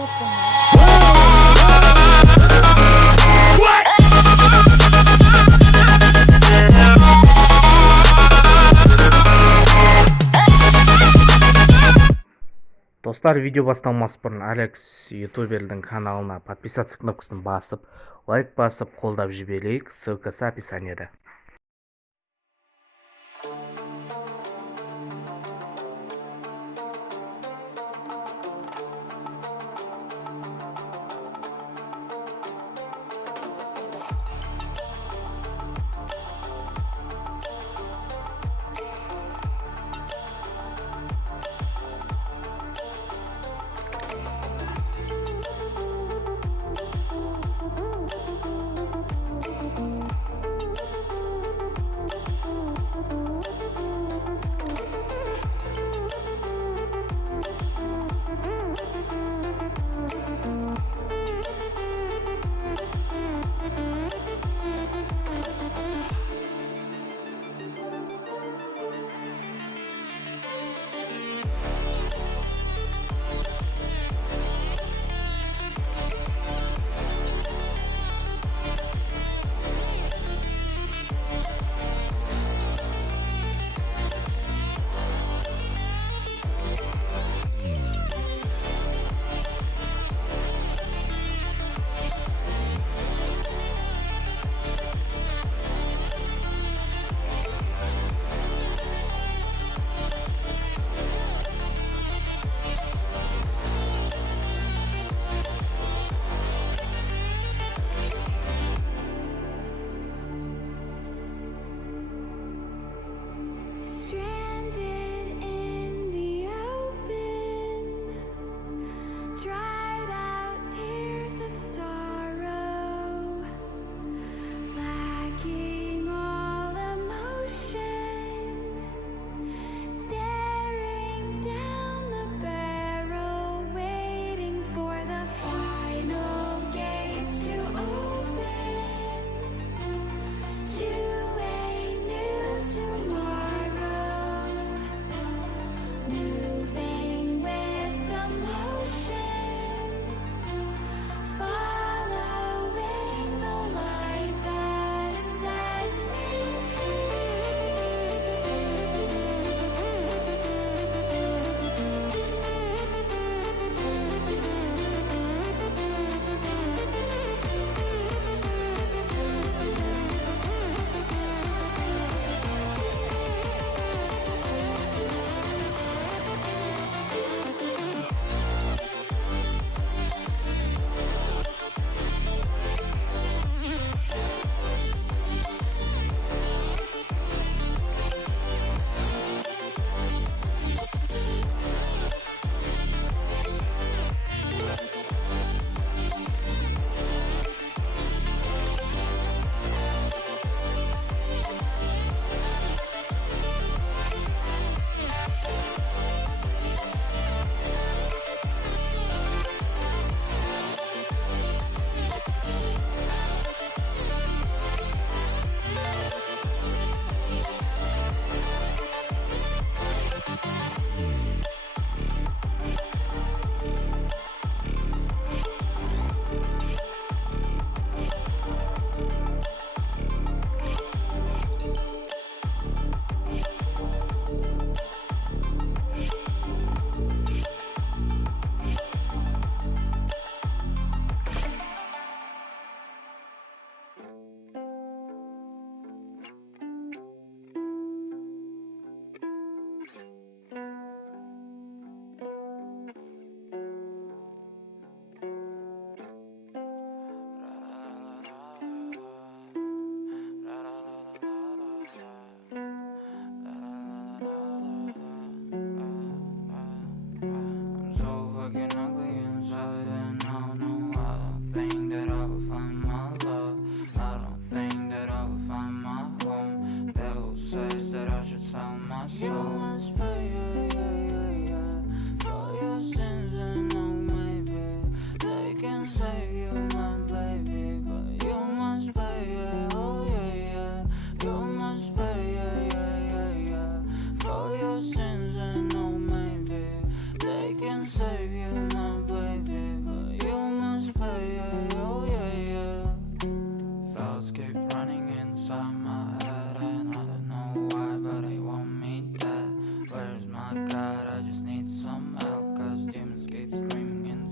Достар, видео басталмас бұрын Алекс ютубердің каналына подписаться кнопкасын басып, лайк басып, қолдап жіберейік. Ссылкасы описаниеда.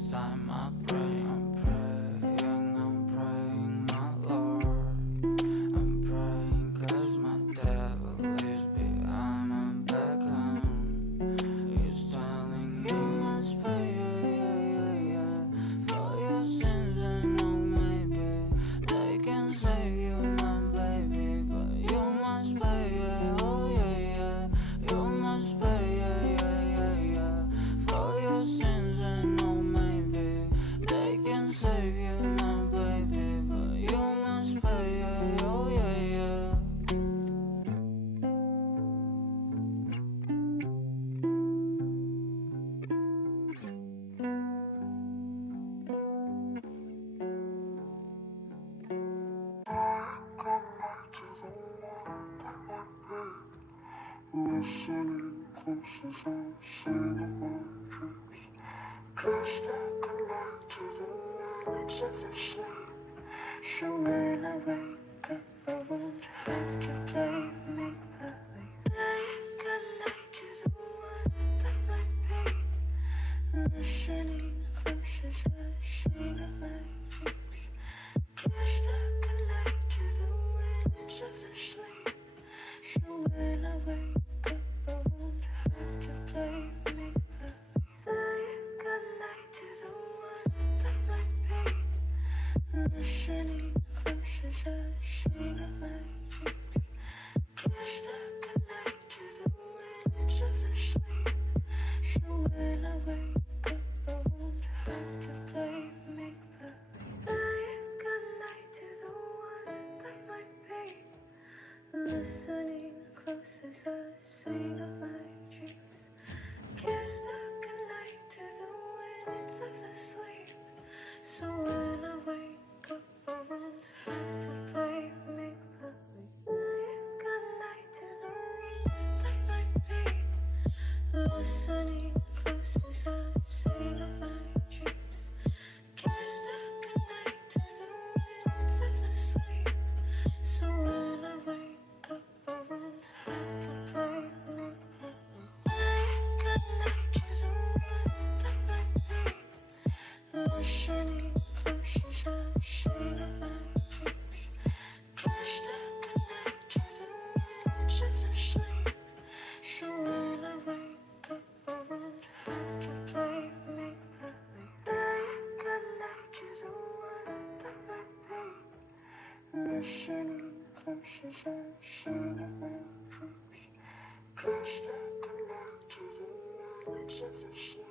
inside my brain. I'm praying, my Lord. I'm praying 'cause my devil is behind my back home. He's telling you must pay, for your sins. And no, maybe they can save you, my baby, but you must pay, oh yeah. You must pay, for your sins. And no, maybe they can save you, my baby, but you must pay, oh yeah. Listening close as I sing of my dreams. Cast out the light to the words of the sleep. So when I wake up, I won't have to play make believe. Lying good night to the one that might be. Listening close as I sing of my dreams. Cast out good night to the winds of the sleep. So when I wake up, I won't have to play make believe. Lying good night to the one that might be. Listening close as I sing of my dreams. Cast out good night to the winds of the sleep. So when I wake up, I won't have to play make believe. Lying good night to the one that might be. Listening close as I sing of my dreams. Cast out good night to the winds of the sleep. So when I wake up, I won't have to play make believe. Lying good night to the one that might be. Listening close as I sing of my dreams. Cast out good night to the winds of the sleep. So when I wake up, I won't have to play make believe. Lying good night to the one that might be. Listening close as I sing of my dreams. Cast out good night to the winds of the sleep. So when I wake up, I won't have to play make believe. Lying good night to the one that might be. Listening close as I sing of my dreams. Cast out the light to the winds of the sleep.